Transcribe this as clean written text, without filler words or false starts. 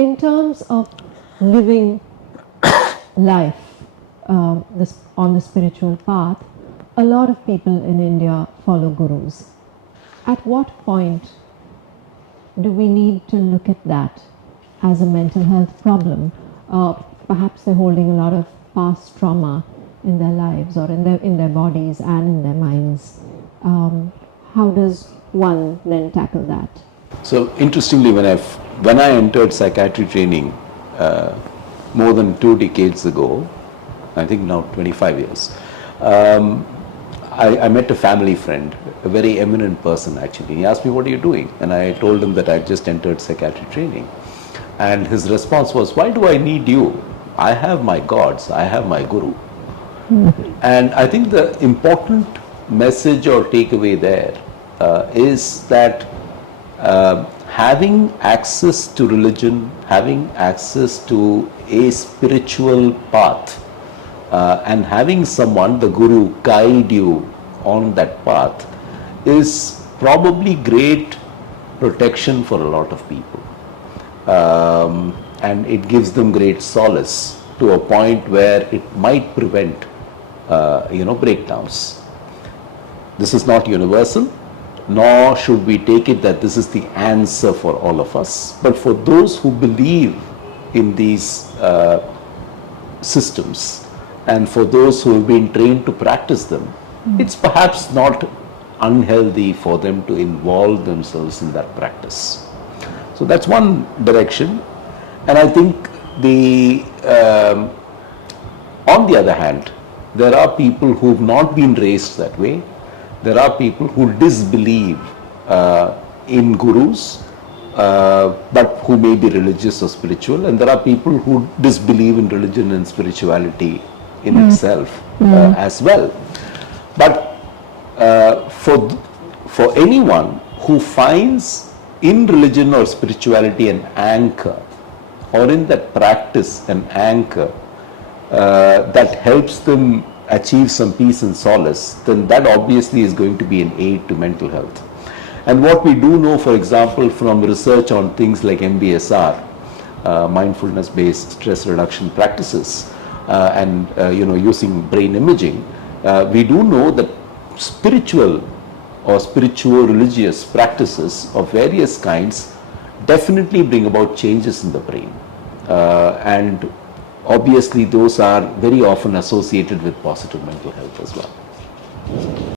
In terms of living life on the spiritual path, a lot of people in India follow gurus. At what point do we need to look at that as a mental health problem? Perhaps they're holding a lot of past trauma in their lives or in their bodies and in their minds. How does one then tackle that? So interestingly, when I entered psychiatry training more than 2 decades ago, I think now 25 years, I met a family friend, a very eminent person actually. He asked me, "What are you doing?" And I told him that I just entered psychiatry training. And his response was, "Why do I need you? I have my gods, I have my guru." And I think the important message or takeaway there is that having access to religion, having access to a spiritual path, and having someone, the guru, guide you on that path is probably great protection for a lot of people. And it gives them great solace to a point where it might prevent breakdowns. This is not universal, nor should we take it that this is the answer for all of us. But for those who believe in these systems, and for those who have been trained to practice them, it's perhaps not unhealthy for them to involve themselves in that practice. So that's one direction. And I think on the other hand, there are people who've not been raised that way. There are people who disbelieve in gurus, but who may be religious or spiritual. And there are people who disbelieve in religion and spirituality in itself as well. But for anyone who finds in religion or spirituality an anchor, or in that practice an anchor that helps them achieve some peace and solace, then that obviously is going to be an aid to mental health. And what we do know, for example, from research on things like MBSR, mindfulness-based stress reduction practices, and using brain imaging, we do know that spiritual or spiritual religious practices of various kinds definitely bring about changes in the brain. And obviously those are very often associated with positive mental health as well.